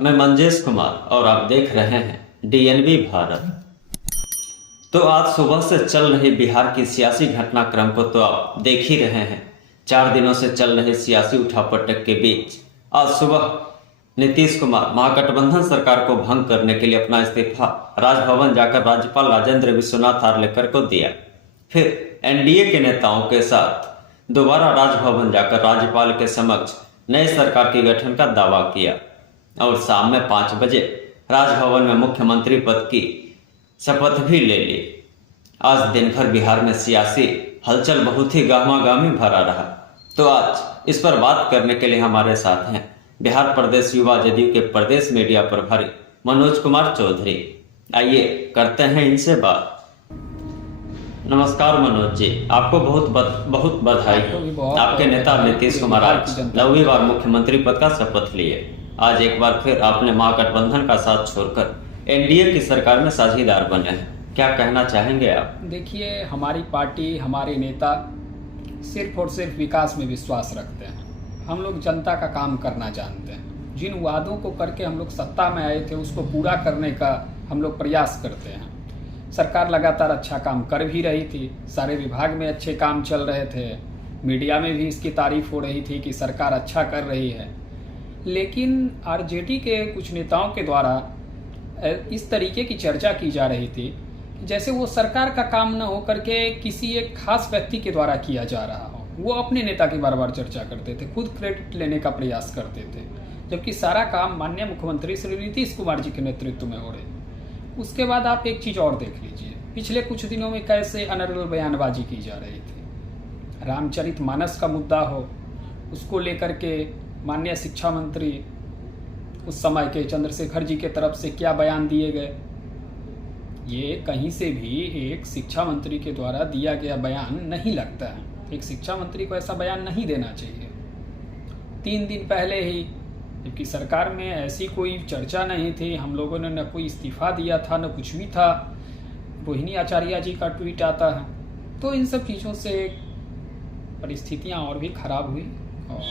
मैं मंजेश कुमार और आप देख रहे हैं डीएनबी भारत। तो आज सुबह से चल रही बिहार की सियासी घटनाक्रम को तो आप देख ही रहे हैं। 4 दिनों से चल रहे सियासी उठापटक के बीच आज सुबह नीतीश कुमार महागठबंधन सरकार को भंग करने के लिए अपना इस्तीफा राजभवन जाकर राज्यपाल राजेंद्र विश्वनाथ आर्लेकर को दिया। फिर एनडीए के नेताओं के साथ दोबारा राजभवन जाकर राज्यपाल के समक्ष नई सरकार के गठन का दावा किया और शाम में 5 बजे राजभवन में मुख्यमंत्री पद की शपथ भी ले ली। आज दिन भर बिहार में सियासी हलचल बहुत ही गहमागहमी भरा रहा। तो आज इस पर बात करने के लिए हमारे साथ हैं बिहार प्रदेश युवा जदयू के प्रदेश मीडिया प्रभारी मनोज कुमार चौधरी। आइए करते हैं इनसे बात। नमस्कार मनोज जी, आपको बहुत बधाई हो। आपके नेता नीतीश कुमार आज 9वीं बार मुख्यमंत्री पद का शपथ लिए। आज एक बार फिर आपने महागठबंधन का साथ छोड़कर एनडीए की सरकार में साझेदार बने हैं, क्या कहना चाहेंगे आप? देखिए, हमारी पार्टी, हमारे नेता सिर्फ और सिर्फ विकास में विश्वास रखते हैं। हम लोग जनता का काम करना जानते हैं। जिन वादों को करके हम लोग सत्ता में आए थे उसको पूरा करने का हम लोग प्रयास करते हैं। सरकार लगातार अच्छा काम कर भी रही थी, सारे विभाग में अच्छे काम चल रहे थे, मीडिया में भी इसकी तारीफ हो रही थी कि सरकार अच्छा कर रही है। लेकिन आरजेडी के कुछ नेताओं के द्वारा इस तरीके की चर्चा की जा रही थी कि जैसे वो सरकार का काम न हो करके किसी एक खास व्यक्ति के द्वारा किया जा रहा हो। वो अपने नेता की बार बार चर्चा करते थे, खुद क्रेडिट लेने का प्रयास करते थे, जबकि सारा काम माननीय मुख्यमंत्री श्री नीतीश कुमार जी के नेतृत्व में हो रही। उसके बाद आप एक चीज़ और देख लीजिए, पिछले कुछ दिनों में कैसे अनर्गल बयानबाजी की जा रही थी। रामचरितमानस का मुद्दा हो, उसको लेकर के माननीय शिक्षा मंत्री उस समय के चंद्रशेखर जी के तरफ से क्या बयान दिए गए, ये कहीं से भी एक शिक्षा मंत्री के द्वारा दिया गया बयान नहीं लगता है। एक शिक्षा मंत्री को ऐसा बयान नहीं देना चाहिए। 3 दिन पहले ही, जबकि सरकार में ऐसी कोई चर्चा नहीं थी, हम लोगों ने न कोई इस्तीफा दिया था न कुछ भी था, रोहिणी आचार्य जी का ट्वीट आता है। तो इन सब चीज़ों से परिस्थितियां और भी खराब हुई और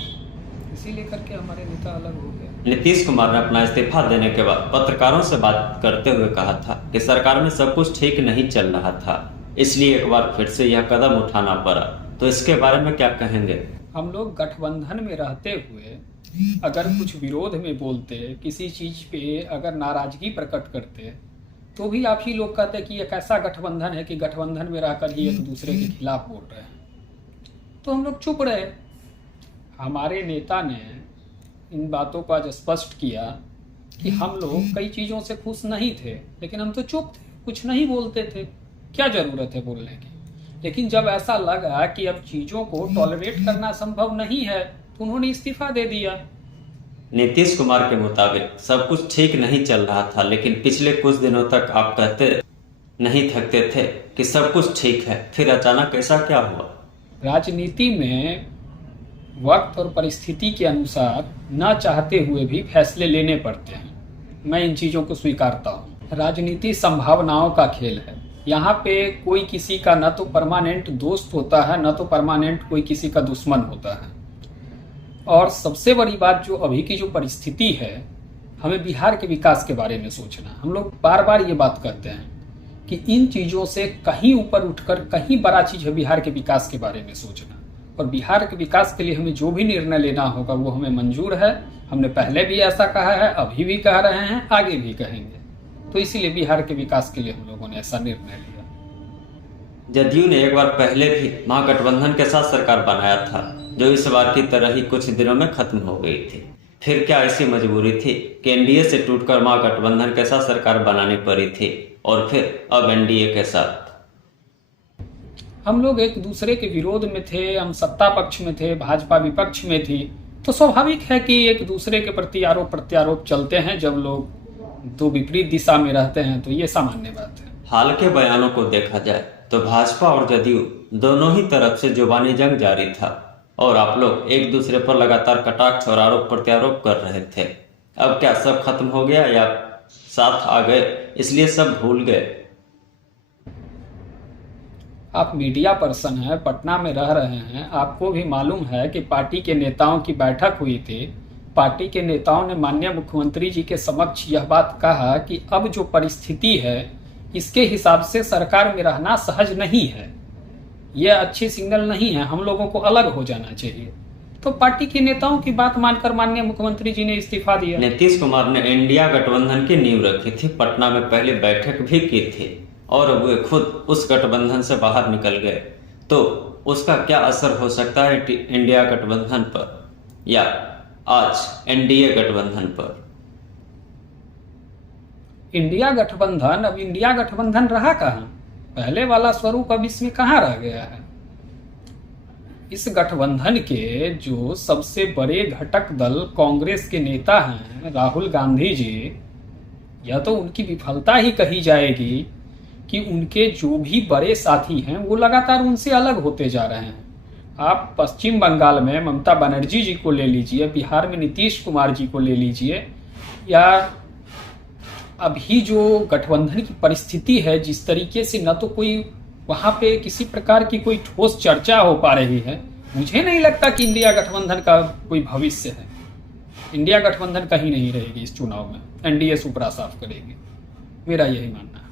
इसी लेकर के हमारे नेता अलग हो गए। नीतीश कुमार ने अपना इस्तीफा देने के बाद पत्रकारों से बात करते हुए कहा था कि सरकार में सब कुछ ठीक नहीं चल रहा था, इसलिए एक बार फिर से यह कदम उठाना पड़ा। तो इसके बारे में क्या कहेंगे? हम लोग गठबंधन में रहते हुए अगर कुछ विरोध में बोलते, किसी चीज़ पे अगर नाराजगी प्रकट करते, तो भी आप ही लोग कहते कि एक ऐसा गठबंधन है कि गठबंधन में रहकर ही एक दूसरे के खिलाफ बोल रहे हैं। तो हम लोग चुप रहे। हमारे नेता ने इन बातों को आज स्पष्ट किया कि हम लोग कई चीज़ों से खुश नहीं थे, लेकिन हम तो चुप थे, कुछ नहीं बोलते थे, क्या ज़रूरत है बोलने की। लेकिन जब ऐसा लगा कि अब चीज़ों को टॉलरेट करना संभव नहीं है तो उन्होंने इस्तीफा दे दिया। नीतीश कुमार के मुताबिक सब कुछ ठीक नहीं चल रहा था, लेकिन पिछले कुछ दिनों तक आप कहते नहीं थकते थे कि सब कुछ ठीक है, फिर अचानक ऐसा क्या हुआ? राजनीति में वक्त और परिस्थिति के अनुसार ना चाहते हुए भी फैसले लेने पड़ते हैं। मैं इन चीज़ों को स्वीकारता हूँ। राजनीति संभावनाओं का खेल है। यहाँ पे कोई किसी का न तो परमानेंट दोस्त होता है, न तो परमानेंट कोई किसी का दुश्मन होता है। और सबसे बड़ी बात, जो अभी की जो परिस्थिति है, हमें बिहार के विकास के बारे में सोचना। हम लोग बार बार ये बात कहते हैं कि इन चीज़ों से कहीं ऊपर उठकर कहीं बड़ा चीज़ है बिहार के विकास के बारे में सोचना। और बिहार के विकास के लिए हमें जो भी निर्णय लेना होगा वो हमें मंजूर है। हमने पहले भी ऐसा कहा है, अभी भी कह रहे हैं, आगे भी कहेंगे। तो इसीलिए बिहार के विकास के लिए हम लोगों ने ऐसा निर्णय लिया। जदयू ने एक बार पहले भी महागठबंधन के साथ सरकार बनाया था, जो इस बार की तरह ही कुछ दिनों में खत्म हो गई थी। फिर क्या ऐसी मजबूरी थी कि एनडीए से टूटकर महागठबंधन के साथ सरकार बनानी पड़ी थी और फिर अब एनडीए के साथ? हम लोग एक दूसरे के विरोध में थे, हम सत्ता पक्ष में थे, भाजपा विपक्ष में थी, तो स्वाभाविक है कि एक दूसरे के प्रति आरोप प्रत्यारोप चलते हैं। जब लोग दो विपरीत दिशा में रहते हैं तो ये सामान्य बात है। हाल के बयानों को देखा जाए तो भाजपा और जदयू दोनों ही तरफ से जुबानी जंग जारी था और आप लोग एक दूसरे पर लगातार कटाक्ष और आरोप प्रत्यारोप कर रहे थे। अब क्या सब खत्म हो गया या साथ आ गए इसलिए सब भूल गए? आप मीडिया पर्सन हैं, पटना में रह रहे हैं, आपको भी मालूम है कि पार्टी के नेताओं की बैठक हुई थी पार्टी के नेताओं ने माननीय मुख्यमंत्री जी के समक्ष यह बात कहा कि अब जो परिस्थिति है इसके हिसाब से सरकार में रहना सहज नहीं है, यह अच्छी सिग्नल नहीं है, हम लोगों को अलग हो जाना चाहिए। तो पार्टी के नेताओं की बात मानकर माननीय मुख्यमंत्री जी ने इस्तीफा दिया। नीतीश कुमार ने इंडिया गठबंधन की नींव रखी थी, पटना में पहले बैठक भी की थी और वे खुद उस गठबंधन से बाहर निकल गए। तो उसका क्या असर हो सकता है इंडिया गठबंधन पर या आज एनडीए गठबंधन पर? इंडिया गठबंधन अब इंडिया गठबंधन रहा कहाँ? पहले वाला स्वरूप अब इसमें कहाँ रह गया है? इस गठबंधन के जो सबसे बड़े घटक दल कांग्रेस के नेता हैं राहुल गांधी जी, यह तो उनकी विफलता ही कही जाएगी कि उनके जो भी बड़े साथी हैं वो लगातार उनसे अलग होते जा रहे हैं। आप पश्चिम बंगाल में ममता बनर्जी जी को ले लीजिए, बिहार में नीतीश कुमार जी को ले लीजिए, या अभी जो गठबंधन की परिस्थिति है जिस तरीके से न तो कोई वहां पे किसी प्रकार की कोई ठोस चर्चा हो पा रही है, मुझे नहीं लगता कि इंडिया गठबंधन का कोई भविष्य है। इंडिया गठबंधन कहीं नहीं रहेगी इस चुनाव में, एनडीए सुपड़ा साफ करेगी, मेरा यही मानना है।